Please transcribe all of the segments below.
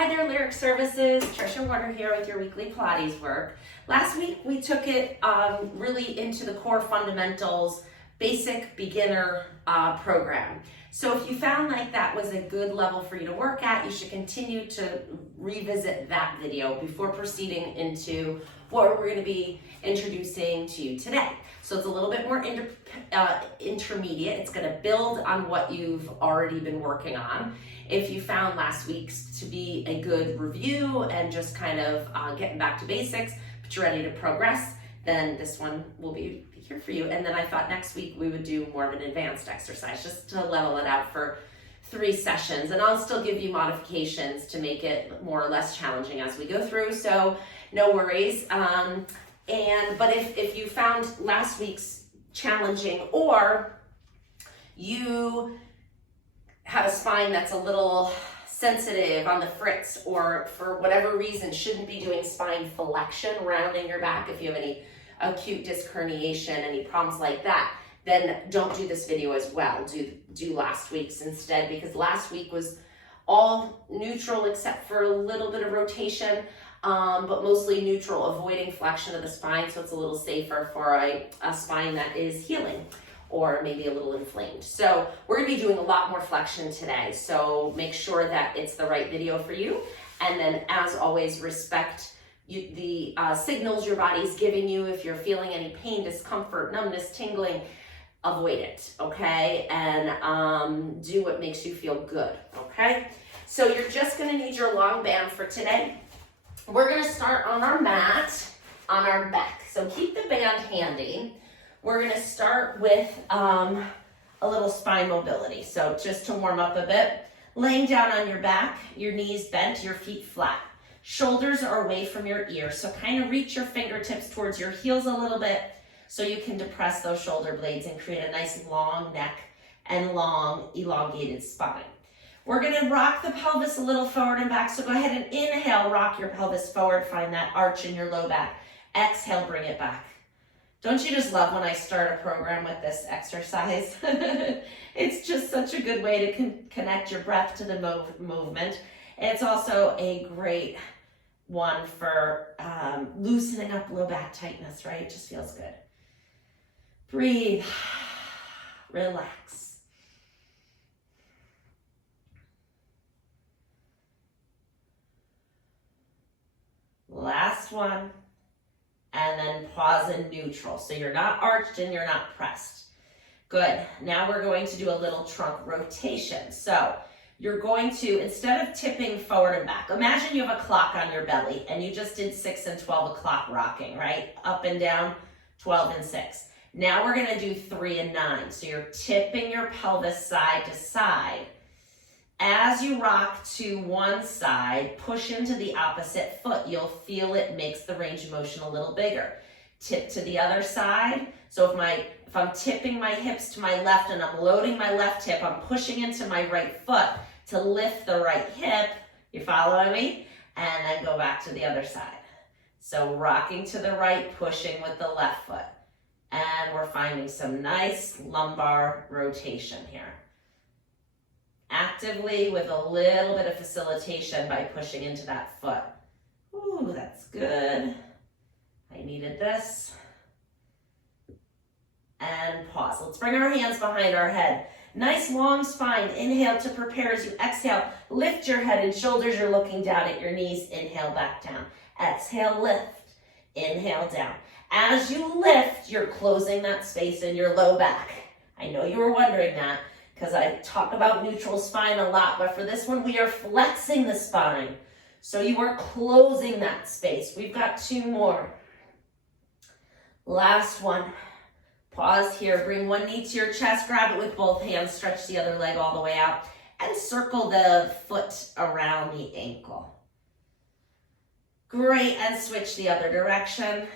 Hi there, Lyric Services. Trisha Warner here with your weekly Pilates work. Last week we took it really into the core fundamentals, basic beginner program. So if you found like that was a good level for you to work at, you should continue to revisit that video before proceeding into what we're going to be introducing to you today. So it's a little bit more intermediate. It's going to build on what you've already been working on. If you found last week's to be a good review and just kind of getting back to basics, but you're ready to progress, then this one will be here for you. And then I thought next week we would do more of an advanced exercise just to level it out for 3 sessions. And I'll still give you modifications to make it more or less challenging as we go through. So no worries. But if you found last week's challenging, or you have a spine that's a little sensitive on the fritz, or for whatever reason shouldn't be doing spine flexion, rounding your back, if you have any acute disc herniation, any problems like that, then don't do this video as well. Do last week's instead, because last week was all neutral except for a little bit of rotation, but mostly neutral, avoiding flexion of the spine, so it's a little safer for a spine that is healing or maybe a little inflamed. So we're gonna be doing a lot more flexion today, so make sure that it's the right video for you. And then as always, respect the signals your body's giving you. If you're feeling any pain, discomfort, numbness, tingling, avoid it, okay? And do what makes you feel good, okay? So you're just gonna need your long band for today. We're gonna start on our mat, on our back. So keep the band handy. We're gonna start with a little spine mobility. So just to warm up a bit, laying down on your back, your knees bent, your feet flat. Shoulders are away from your ears. So kind of reach your fingertips towards your heels a little bit so you can depress those shoulder blades and create a nice long neck and long elongated spine. We're gonna rock the pelvis a little forward and back. So go ahead and inhale, rock your pelvis forward, find that arch in your low back. Exhale, bring it back. Don't you just love when I start a program with this exercise? It's just such a good way to connect your breath to the movement. It's also a great one for loosening up low back tightness, right? It just feels good. Breathe, relax. Last one. And then pause in neutral. So you're not arched and you're not pressed. Good. Now we're going to do a little trunk rotation. So you're going to, instead of tipping forward and back, imagine you have a clock on your belly and you just did 6 and 12 o'clock rocking, right? Up and down, 12 and 6. Now we're gonna do 3 and 9. So you're tipping your pelvis side to side. As you rock to one side, push into the opposite foot. You'll feel it makes the range of motion a little bigger. Tip to the other side. So if I'm tipping my hips to my left and I'm loading my left hip, I'm pushing into my right foot to lift the right hip. You following me? And then go back to the other side. So rocking to the right, pushing with the left foot. And we're finding some nice lumbar rotation here. Actively with a little bit of facilitation by pushing into that foot. Ooh, that's good. I needed this. And pause. Let's bring our hands behind our head. Nice long spine. Inhale to prepare as you exhale. Lift your head and shoulders. You're looking down at your knees. Inhale, back down. Exhale, lift. Inhale, down. As you lift, you're closing that space in your low back. I know you were wondering that, because I talk about neutral spine a lot, but for this one, we are flexing the spine. So you are closing that space. We've got 2 more. Last one. Pause here, bring one knee to your chest, grab it with both hands, stretch the other leg all the way out, and circle the foot around the ankle. Great, and switch the other direction.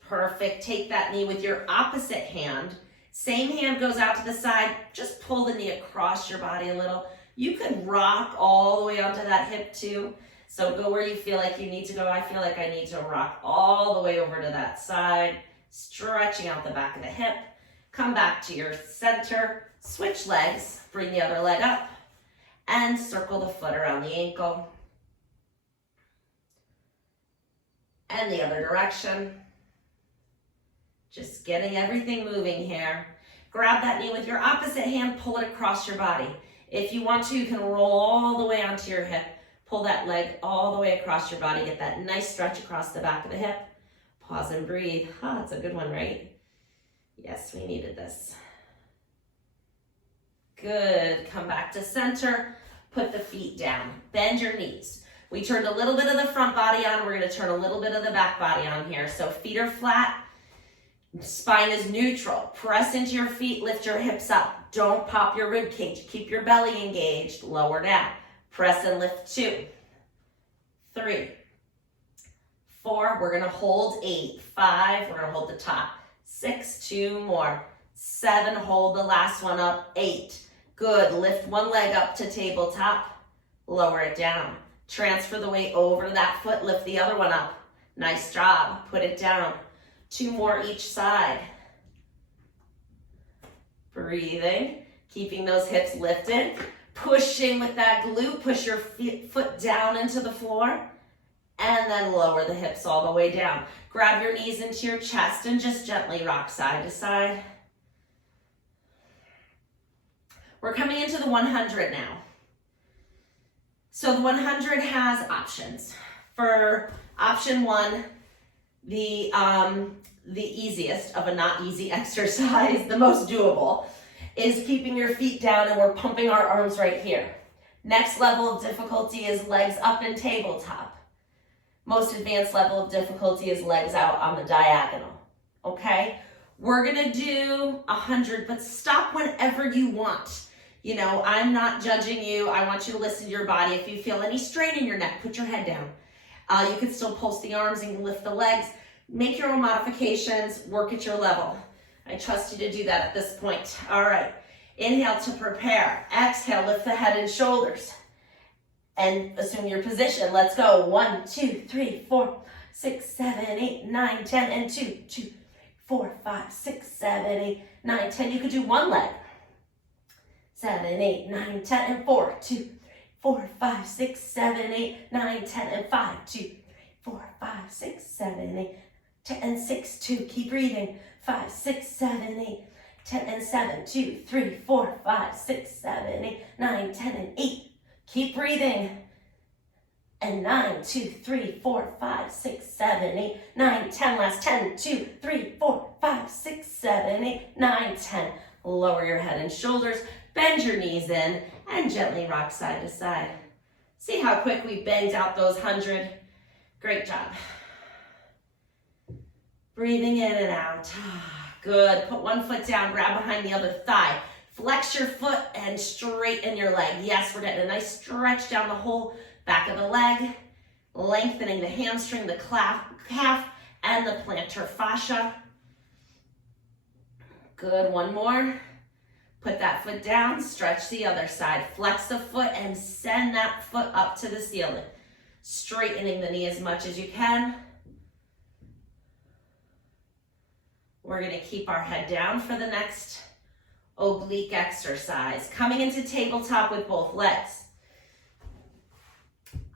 Perfect. Take that knee with your opposite hand. Same hand goes out to the side. Just pull the knee across your body a little. You could rock all the way onto that hip too. So go where you feel like you need to go. I feel like I need to rock all the way over to that side, stretching out the back of the hip. Come back to your center, Switch legs, bring the other leg up, and circle the foot around the ankle. And the other direction. Just getting everything moving here. Grab that knee with your opposite hand, pull it across your body. If you want to, you can roll all the way onto your hip. Pull that leg all the way across your body. Get that nice stretch across the back of the hip. Pause and breathe. That's a good one, right? Yes, we needed this. Good. Come back to center. Put the feet down. Bend your knees. We turned a little bit of the front body on. We're going to turn a little bit of the back body on here. So feet are flat. Spine is neutral. Press into your feet. Lift your hips up. Don't pop your rib cage. Keep your belly engaged. Lower down. Press and lift 2, 3, 4. We're going to hold 8. 5. We're going to hold the top. 6. 2 more. 7. Hold the last one up. 8. Good. Lift one leg up to tabletop. Lower it down. Transfer the weight over to that foot. Lift the other one up. Nice job. Put it down. 2 more each side. Breathing. Keeping those hips lifted. Pushing with that glute. Push your foot down into the floor. And then lower the hips all the way down. Grab your knees into your chest and just gently rock side to side. We're coming into the 100 now. So the 100 has options. For option 1, the easiest of a not easy exercise, the most doable, is keeping your feet down and we're pumping our arms right here. Next level of difficulty is legs up and tabletop. Most advanced level of difficulty is legs out on the diagonal, okay? We're gonna do 100, but stop whenever you want. You know, I'm not judging you. I want you to listen to your body. If you feel any strain in your neck, put your head down. You can still pulse the arms and lift the legs. Make your own modifications, work at your level. I trust you to do that at this point. All right, inhale to prepare. Exhale, lift the head and shoulders. And assume your position. Let's go. 1, 2, 3, 4, 6, 7, 8, 9, 10, and 2, 2, 4, 5, 6, 7, 8, 9, 10. You could do one leg. 7, 8, 9, 10, and 4, 2, 4, 5, 6, 7, 8, 9, 10, and 5, 2, 4, 5, 6, 7, 8, 10, and 6, 2. Keep breathing. 5, 6, 7, 8, 10, and 7, 2, 3, 4, 5, 6, 7, 8, 9, 10, and 8. Keep breathing. And 9, 2, 3, 4, 5, 6, 7, 8, 9, 10. Last 10, 2, 3, 4, 5, 6, 7, 8, 9, 10. Lower your head and shoulders. Bend your knees in and gently rock side to side. See how quick we banged out those 100? Great job. Breathing in and out. Good. Put one foot down, grab behind the other thigh. Flex your foot and straighten your leg. Yes, we're getting a nice stretch down the whole back of the leg, lengthening the hamstring, the calf, and the plantar fascia. Good. One more. Put that foot down, stretch the other side. Flex the foot and send that foot up to the ceiling. Straightening the knee as much as you can. We're going to keep our head down for the next oblique exercise. Coming into tabletop with both legs.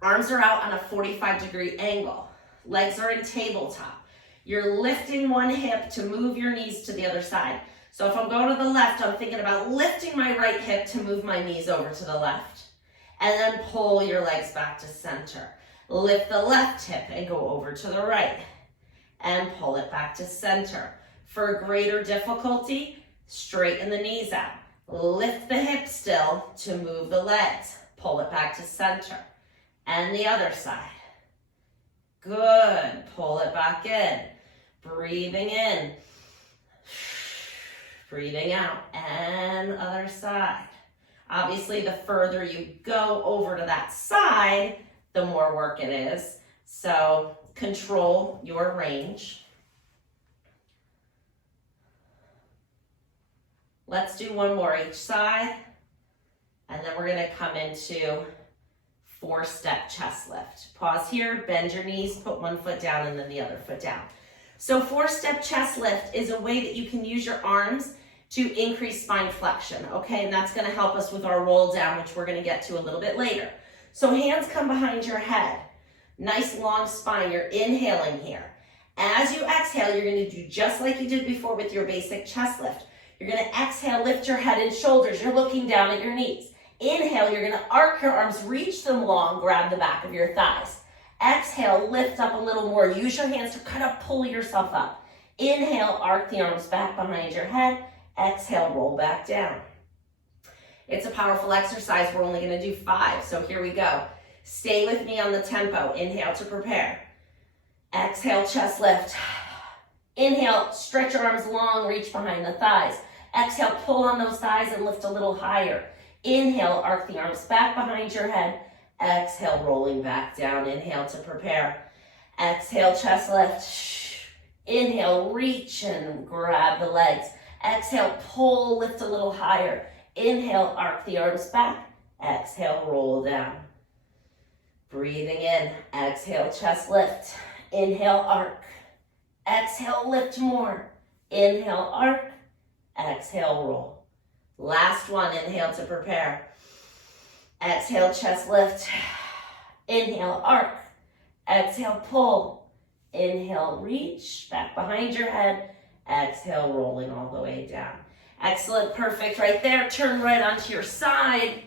Arms are out on a 45-degree angle. Legs are in tabletop. You're lifting one hip to move your knees to the other side. So if I'm going to the left, I'm thinking about lifting my right hip to move my knees over to the left. And then pull your legs back to center. Lift the left hip and go over to the right. And pull it back to center. For greater difficulty, straighten the knees out. Lift the hips still to move the legs. Pull it back to center. And the other side. Good. Pull it back in. Breathing in. Breathing out. And other side. Obviously, the further you go over to that side, the more work it is. So control your range. Let's do one more each side. And then we're going to come into 4-step chest lift. Pause here, bend your knees, put one foot down and then the other foot down. So 4-step chest lift is a way that you can use your arms to increase spine flexion, okay? And that's gonna help us with our roll down, which we're gonna get to a little bit later. So hands come behind your head. Nice long spine, you're inhaling here. As you exhale, you're gonna do just like you did before with your basic chest lift. You're gonna exhale, lift your head and shoulders. You're looking down at your knees. Inhale, you're gonna arc your arms, reach them long, grab the back of your thighs. Exhale, lift up a little more. Use your hands to kind of pull yourself up. Inhale, arc the arms back behind your head. Exhale, roll back down. It's a powerful exercise. We're only gonna do 5, so here we go. Stay with me on the tempo. Inhale to prepare. Exhale, chest lift. Inhale, stretch your arms long, reach behind the thighs. Exhale, pull on those thighs and lift a little higher. Inhale, arc the arms back behind your head. Exhale, rolling back down. Inhale to prepare. Exhale, chest lift. Inhale, reach and grab the legs. Exhale, pull, lift a little higher. Inhale, arc the arms back. Exhale, roll down. Breathing in. Exhale, chest lift. Inhale, arc. Exhale, lift more. Inhale, arc. Exhale, roll. Last one. Inhale to prepare. Exhale, chest lift. Inhale, arc. Exhale, pull. Inhale, reach back behind your head. Exhale, rolling all the way down. Excellent, perfect right there. Turn right onto your side.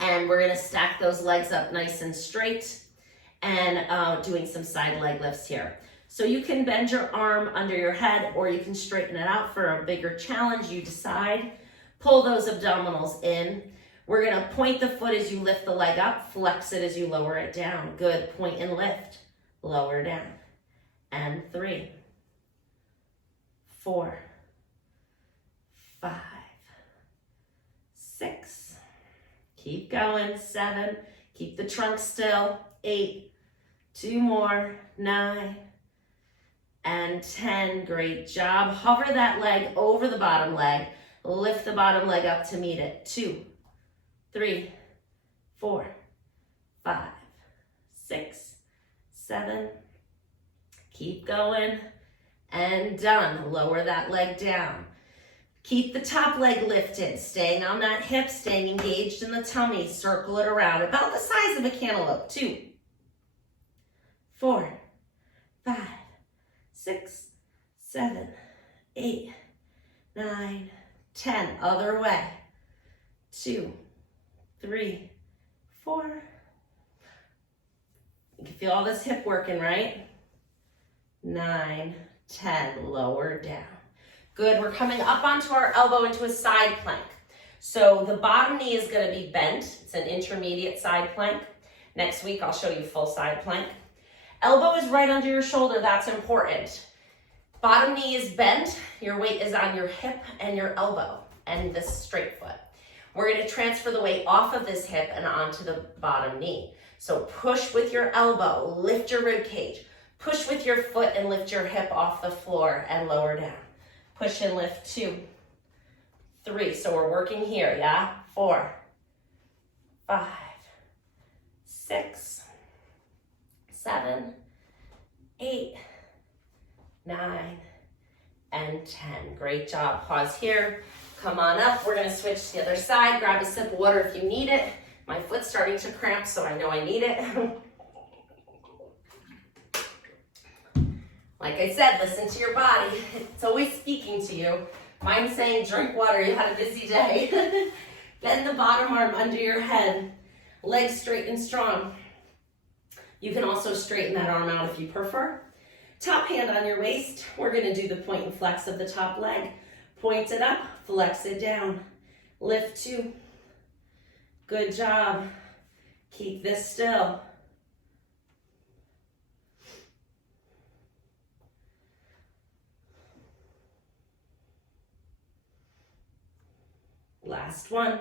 And we're gonna stack those legs up nice and straight and doing some side leg lifts here. So you can bend your arm under your head or you can straighten it out for a bigger challenge. You decide. Pull those abdominals in. We're gonna point the foot as you lift the leg up, flex it as you lower it down. Good, point and lift, lower down. And 3, 4, 5, 6. Keep going, 7. Keep the trunk still, 8. 2 more, 9. And 10, great job. Hover that leg over the bottom leg. Lift the bottom leg up to meet it. 2, 3, 4, 5, 6, 7. Keep going and done. Lower that leg down. Keep the top leg lifted, staying on that hip, staying engaged in the tummy. Circle it around, about the size of a cantaloupe. 2, 4, 5, 6, 7, 8, 9, 10. Other way. 2, 3, 4. You can feel all this hip working, right? 9, 10. Lower down. Good. We're coming up onto our elbow into a side plank. So the bottom knee is going to be bent. It's an intermediate side plank. Next week, I'll show you full side plank. Elbow is right under your shoulder. That's important. Bottom knee is bent. Your weight is on your hip and your elbow and this straight foot. We're going to transfer the weight off of this hip and onto the bottom knee. So push with your elbow, lift your rib cage. Push with your foot and lift your hip off the floor and lower down. Push and lift. 2, 3. So we're working here, yeah? 4, 5, 6, 7, 8, 9, and 10. Great job. Pause here. Come on up. We're going to switch to the other side. Grab a sip of water if you need it. My foot's starting to cramp, so I know I need it. Like I said, listen to your body. It's always speaking to you. Mine's saying drink water, you had a busy day. Bend the bottom arm under your head. Legs straight and strong. You can also straighten that arm out if you prefer. Top hand on your waist. We're going to do the point and flex of the top leg. Point it up, flex it down. Lift 2. Good job. Keep this still. Last one.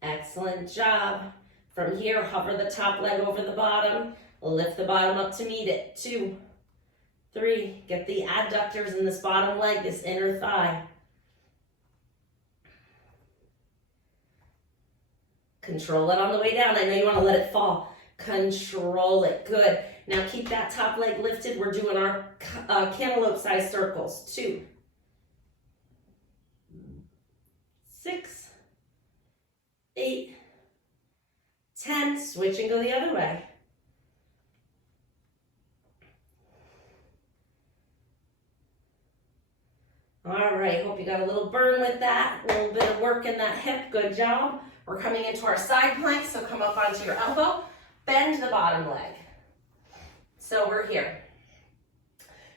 Excellent job. From here, hover the top leg over the bottom. Lift the bottom up to meet it. 2, 3. Get the adductors in this bottom leg, this inner thigh. Control it on the way down. I know you want to let it fall. Control it. Good. Now keep that top leg lifted. We're doing our cantaloupe size circles. 2, 8, 10. Switch and go the other way. All right, hope you got a little burn with that. A little bit of work in that hip. Good job. We're coming into our side plank, so come up onto your elbow. Bend the bottom leg. So we're here.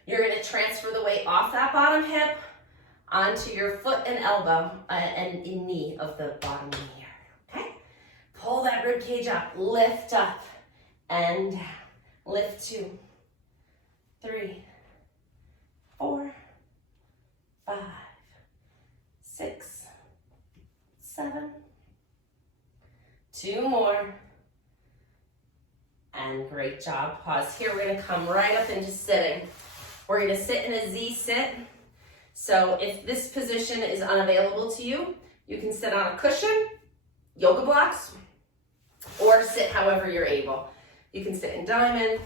You're going to transfer the weight off that bottom hip onto your foot and elbow and knee of the bottom knee here. Okay? Pull that rib cage up. Lift up and down. Lift 2, 3, 4, 5, 6, 7. 2 more. And great job. Pause here. We're going to come right up into sitting. We're going to sit in a Z sit. So if this position is unavailable to you, you can sit on a cushion, yoga blocks, or sit however you're able. You can sit in diamond,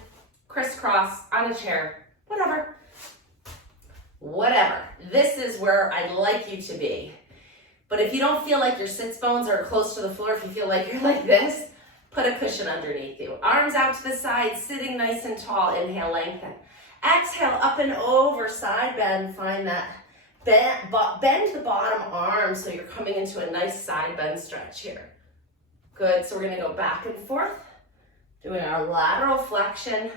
crisscross, on a chair, whatever. Whatever. This is where I'd like you to be. But if you don't feel like your sits bones are close to the floor, if you feel like you're like this, put a cushion underneath you. Arms out to the side, sitting nice and tall. Inhale, lengthen. Exhale, up and over, side bend. Find that bend the bottom arm so you're coming into a nice side bend stretch here. Good, so we're gonna go back and forth, doing our lateral flexion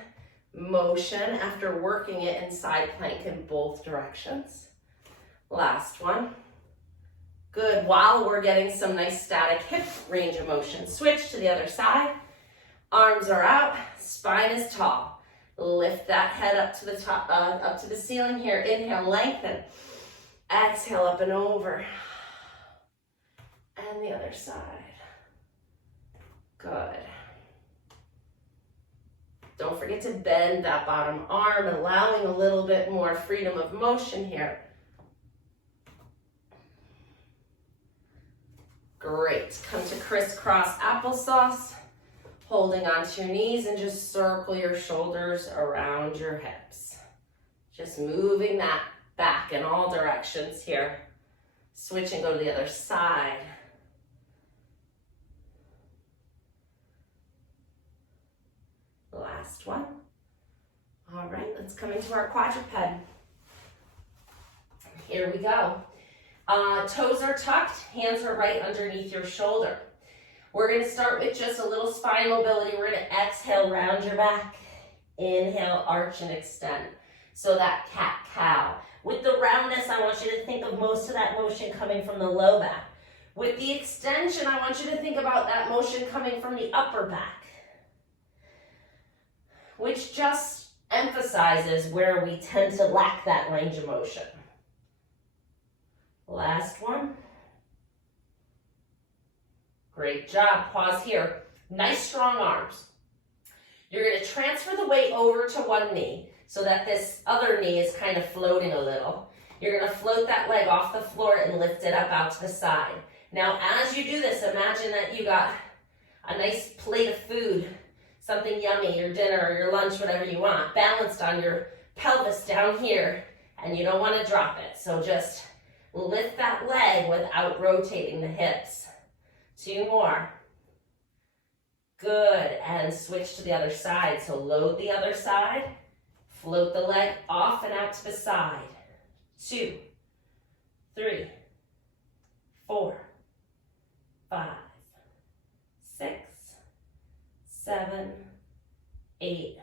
motion after working it in side plank in both directions. Last one. Good, while we're getting some nice static hip range of motion. Switch to the other side. Arms are out, spine is tall. Lift that head up to the top, up to the ceiling here. Inhale, lengthen. Exhale, up and over. And the other side. Good. Don't forget to bend that bottom arm, allowing a little bit more freedom of motion here. Great. Come to crisscross applesauce, holding onto your knees, and just circle your shoulders around your hips. Just moving that back in all directions here. Switch and go to the other side. Last one. All right, let's come into our quadruped. Here we go. Toes are tucked, hands are right underneath your shoulder. We're going to start with just a little spine mobility. We're going to exhale, round your back. Inhale, arch and extend. So that cat-cow. With the roundness, I want you to think of most of that motion coming from the low back. With the extension, I want you to think about that motion coming from the upper back, which just emphasizes where we tend to lack that range of motion. Last one. Great job. Pause here. Nice strong arms. You're going to transfer the weight over to one knee so that this other knee is kind of floating a little. You're going to float that leg off the floor and lift it up out to the side. Now, as you do this, imagine that you got a nice plate of food, something yummy, your dinner or your lunch, whatever you want, balanced on your pelvis down here, and you don't want to drop it. So just lift that leg without rotating the hips. 2 more. Good, and switch to the other side. So load the other side, float the leg off and out to the side. 2, 3, 4, 5, 6, 7, 8,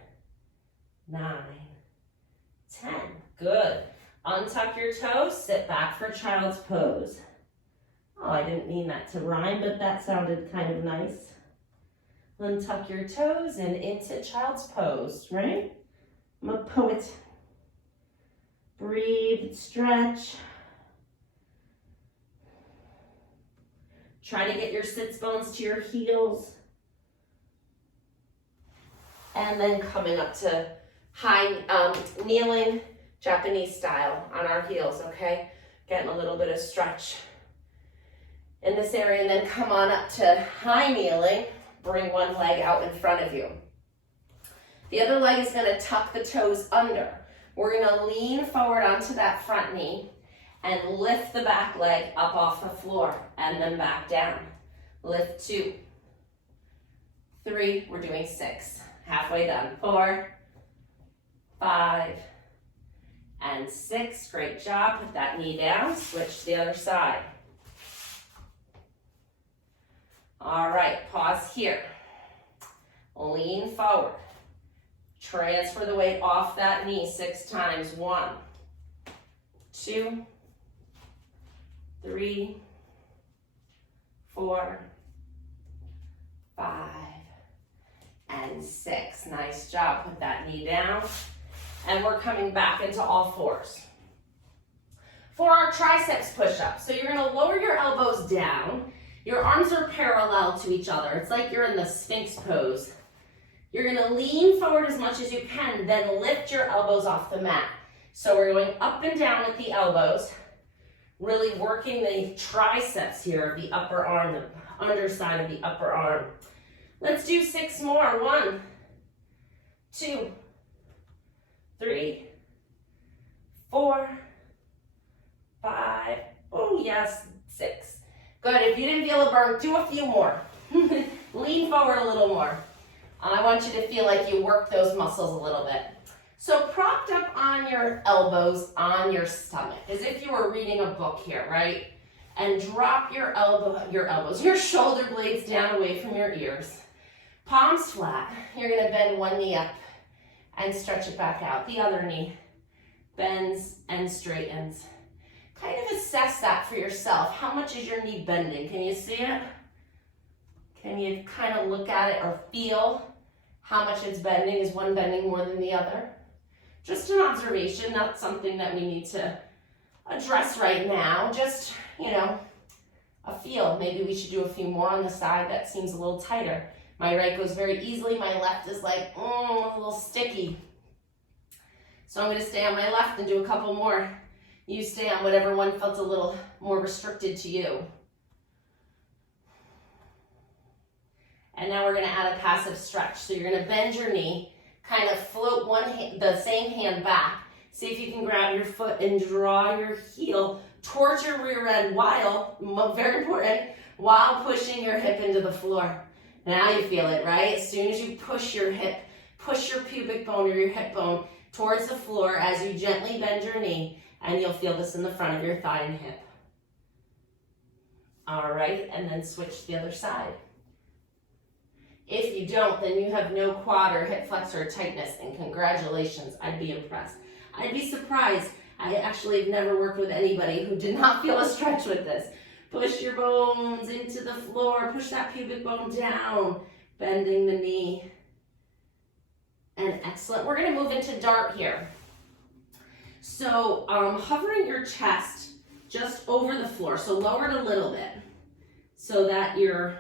9, 10. Good. Untuck your toes, sit back for child's pose. Oh, I didn't mean that to rhyme, but that sounded kind of nice. Untuck your toes and into child's pose, right? I'm a poet. Breathe, stretch. Try to get your sits bones to your heels. And then coming up to high kneeling, Japanese style on our heels, okay? Getting a little bit of stretch in this area, and then come on up to high kneeling. Bring one leg out in front of you. The other leg is going to tuck the toes under. We're going to lean forward onto that front knee and lift the back leg up off the floor and then back down. lift 2, 3, we're doing 6, halfway done, 4, 5, and 6, great job. Put that knee down, switch to the other side. All right, pause here. Lean forward. Transfer the weight off that knee 6 times. 1, 2, 3, 4, 5, and 6. Nice job. Put that knee down. And we're coming back into all fours. For our triceps push-up, so you're gonna lower your elbows down. Your arms are parallel to each other. It's like you're in the Sphinx pose. You're gonna lean forward as much as you can, then lift your elbows off the mat. So we're going up and down with the elbows, really working the triceps here of the upper arm, the underside of the upper arm. Let's do 6 more. 1, 2, 3, 4, 5, oh yes, 6. Good, if you didn't feel a burn, do a few more. Lean forward a little more. I want you to feel like you work those muscles a little bit. So propped up on your elbows on your stomach, as if you were reading a book here, right? And drop your your shoulder blades down away from your ears. Palms flat. You're gonna bend one knee up and stretch it back out. The other knee bends and straightens. Kind of assess that for yourself. How much is your knee bending? Can you see it? Can you kind of look at it or feel how much it's bending? Is one bending more than the other? Just an observation, not something that we need to address right now. Just, you know, a feel. Maybe we should do a few more on the side. That seems a little tighter. My right goes very easily. My left is like, a little sticky. So I'm going to stay on my left and do a couple more. You stay on whatever one felt a little more restricted to you. And now we're going to add a passive stretch. So you're going to bend your knee, kind of float the same hand back. See if you can grab your foot and draw your heel towards your rear end while, very important, while pushing your hip into the floor. Now you feel it, right? As soon as you push your hip, push your pubic bone or your hip bone towards the floor as you gently bend your knee, and you'll feel this in the front of your thigh and hip. All right, and then switch to the other side. If you don't, then you have no quad or hip flexor tightness, and congratulations, I'd be impressed. I'd be surprised. I actually have never worked with anybody who did not feel a stretch with this. Push your bones into the floor, push that pubic bone down, bending the knee. And excellent. We're gonna move into dart here. So hovering your chest just over the floor, so lower it a little bit so that you're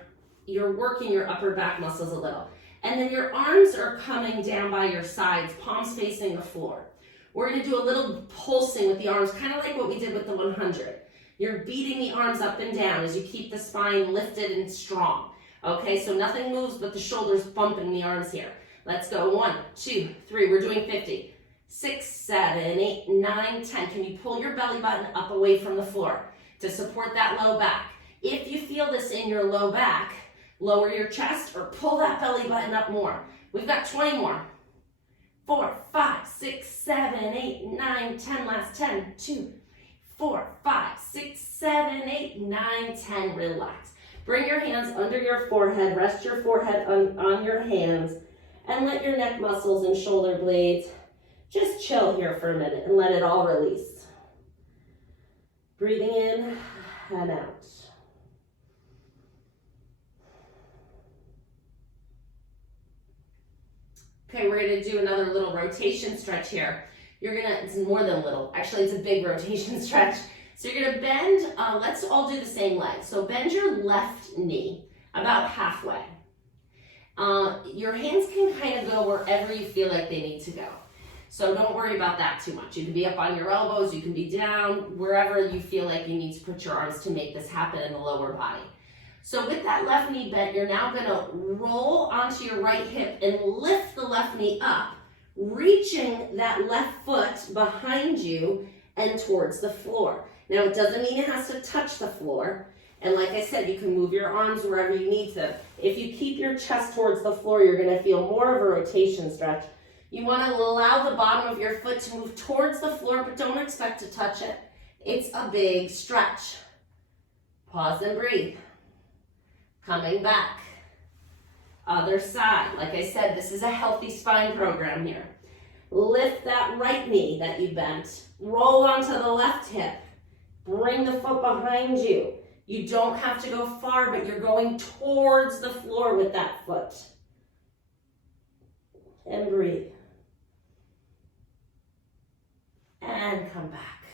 working your upper back muscles a little. And then your arms are coming down by your sides, palms facing the floor. We're gonna do a little pulsing with the arms, kind of like what we did with the 100. You're beating the arms up and down as you keep the spine lifted and strong. Okay, so nothing moves but the shoulders bumping the arms here. Let's go, 1, 2, 3, we're doing 50. 6, 7, 8, 9, 10. Can you pull your belly button up away from the floor to support that low back? If you feel this in your low back, lower your chest or pull that belly button up more. We've got 20 more. 4, 5, 6, 7, 8, 9, 10. Last 10. 2, 4, 5, 6, 7, 8, 9, 10. Relax. Bring your hands under your forehead. Rest your forehead on your hands and let your neck muscles and shoulder blades just chill here for a minute and let it all release. Breathing in and out. Okay, we're gonna do another little rotation stretch here. It's more than little, actually it's a big rotation stretch. So you're gonna bend, let's all do the same leg. So bend your left knee about halfway. Your hands can kind of go wherever you feel like they need to go. So don't worry about that too much. You can be up on your elbows, you can be down, wherever you feel like you need to put your arms to make this happen in the lower body. So with that left knee bent, you're now gonna roll onto your right hip and lift the left knee up, reaching that left foot behind you and towards the floor. Now it doesn't mean it has to touch the floor, And like I said, you can move your arms wherever you need to. If you keep your chest towards the floor, you're gonna feel more of a rotation stretch. You wanna allow the bottom of your foot to move towards the floor, but don't expect to touch it. It's a big stretch. Pause and breathe. Coming back. Other side. Like I said, this is a healthy spine program here. Lift that right knee that you bent. Roll onto the left hip. Bring the foot behind you. You don't have to go far, but you're going towards the floor with that foot. And breathe. And come back.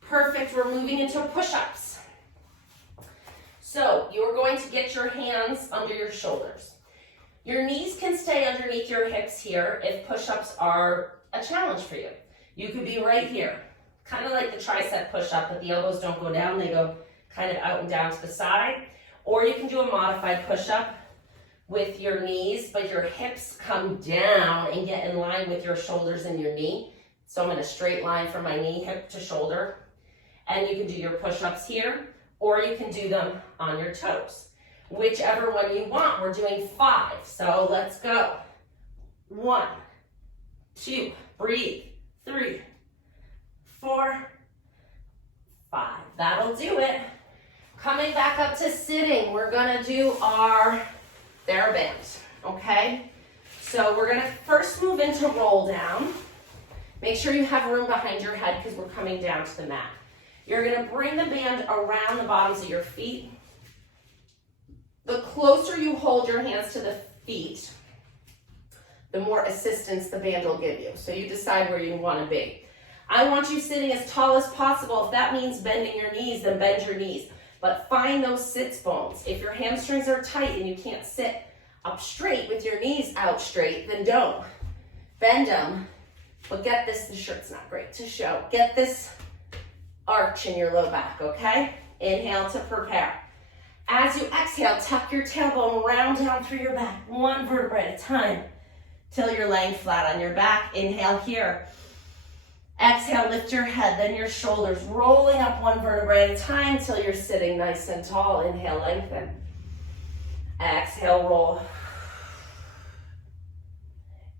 Perfect. We're moving into push-ups. So you're going to get your hands under your shoulders. Your knees can stay underneath your hips here if push-ups are a challenge for you. You could be right here, kind of like the tricep push-up, but the elbows don't go down, they go kind of out and down to the side. Or you can do a modified push-up with your knees, but your hips come down and get in line with your shoulders and your knee. So I'm in a straight line from my knee, hip to shoulder. And you can do your push-ups here, or you can do them on your toes. Whichever one you want. We're doing 5, so let's go. 1, 2, breathe. 3, 4, 5. That'll do it. Coming back up to sitting, we're gonna do our TheraBand, okay? So we're gonna first move into roll down. Make sure you have room behind your head because we're coming down to the mat. You're gonna bring the band around the bottoms of your feet. The closer you hold your hands to the feet, the more assistance the band will give you. So you decide where you want to be. I want you sitting as tall as possible. If that means bending your knees, then bend your knees. But find those sits bones. If your hamstrings are tight and you can't sit up straight with your knees out straight, then don't. Bend them. But get this, the shirt's not great to show. Get this arch in your low back, okay? Inhale to prepare. As you exhale, tuck your tailbone round down through your back, 1 vertebrae at a time, till you're laying flat on your back. Inhale here. Exhale, lift your head, then your shoulders, rolling up 1 vertebrae at a time till you're sitting nice and tall. Inhale, lengthen. Exhale, roll.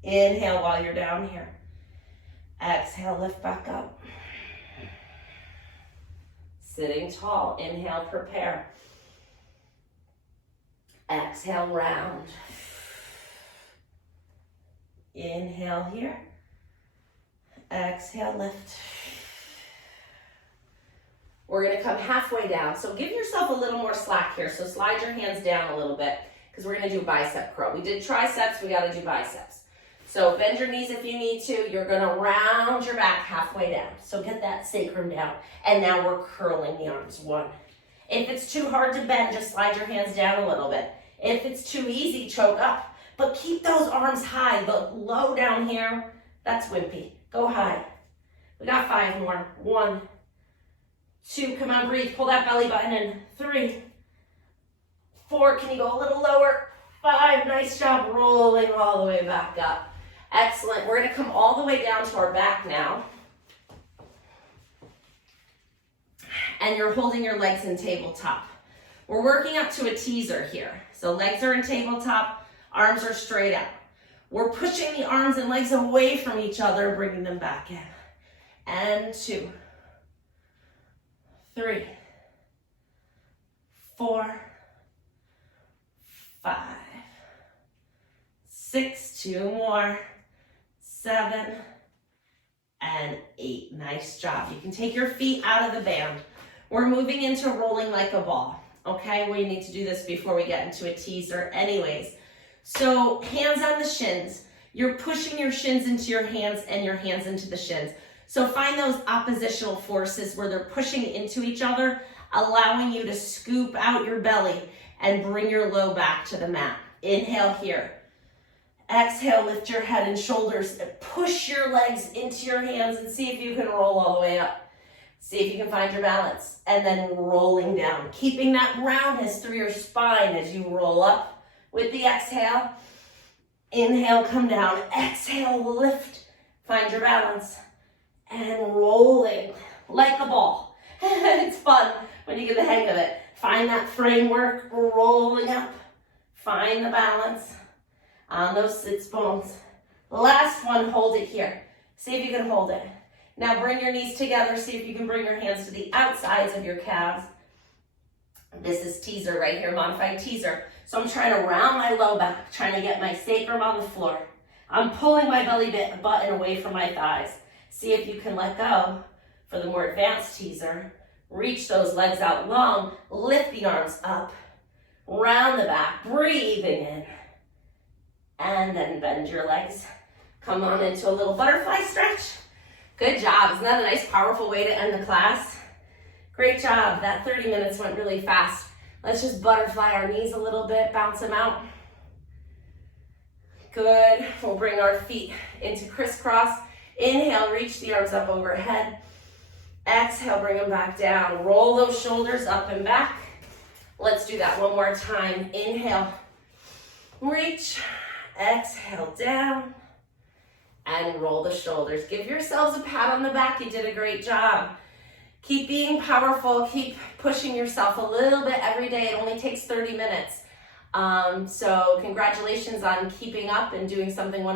Inhale while you're down here. Exhale, lift back up. Sitting tall. Inhale, prepare. Exhale, round. Inhale here. Exhale, lift. We're going to come halfway down. So give yourself a little more slack here. So slide your hands down a little bit because we're going to do bicep curl. We did triceps, we got to do biceps. So bend your knees if you need to. You're going to round your back halfway down. So get that sacrum down. And now we're curling the arms. 1. If it's too hard to bend, just slide your hands down a little bit. If it's too easy, choke up. But keep those arms high. The low down here, that's wimpy. Go high. We got 5 more. 1, 2, come on, breathe. Pull that belly button in. 3, 4, can you go a little lower? 5, nice job rolling all the way back up. Excellent. We're gonna come all the way down to our back now. And you're holding your legs in tabletop. We're working up to a teaser here. So legs are in tabletop, arms are straight out. We're pushing the arms and legs away from each other, bringing them back in. And 2, 3, 4, 5, 6, 2 more, 7, and 8. Nice job. You can take your feet out of the band. We're moving into rolling like a ball. Okay, we need to do this before we get into a teaser anyways. So hands on the shins. You're pushing your shins into your hands and your hands into the shins. So find those oppositional forces where they're pushing into each other, allowing you to scoop out your belly and bring your low back to the mat. Inhale here. Exhale, lift your head and shoulders and push your legs into your hands and see if you can roll all the way up. See if you can find your balance. And then rolling down, keeping that roundness through your spine as you roll up with the exhale. Inhale, come down. Exhale, lift. Find your balance. And rolling like a ball. It's fun when you get the hang of it. Find that framework, rolling up. Find the balance on those sits bones. Last one, hold it here. See if you can hold it. Now bring your knees together. See if you can bring your hands to the outsides of your calves. This is teaser right here, modified teaser. So I'm trying to round my low back, trying to get my sacrum on the floor. I'm pulling my belly button away from my thighs. See if you can let go for the more advanced teaser. Reach those legs out long, lift the arms up, round the back, breathing in, and then bend your legs. Come on into a little butterfly stretch. Good job. Isn't that a nice, powerful way to end the class? Great job. That 30 minutes went really fast. Let's just butterfly our knees a little bit, bounce them out. Good. We'll bring our feet into crisscross. Inhale, reach the arms up overhead. Exhale, bring them back down. Roll those shoulders up and back. Let's do that one more time. Inhale, reach. Exhale, down. And roll the shoulders. Give yourselves a pat on the back. You did a great job. Keep being powerful. Keep pushing yourself a little bit every day. It only takes 30 minutes. So congratulations on keeping up and doing something wonderful.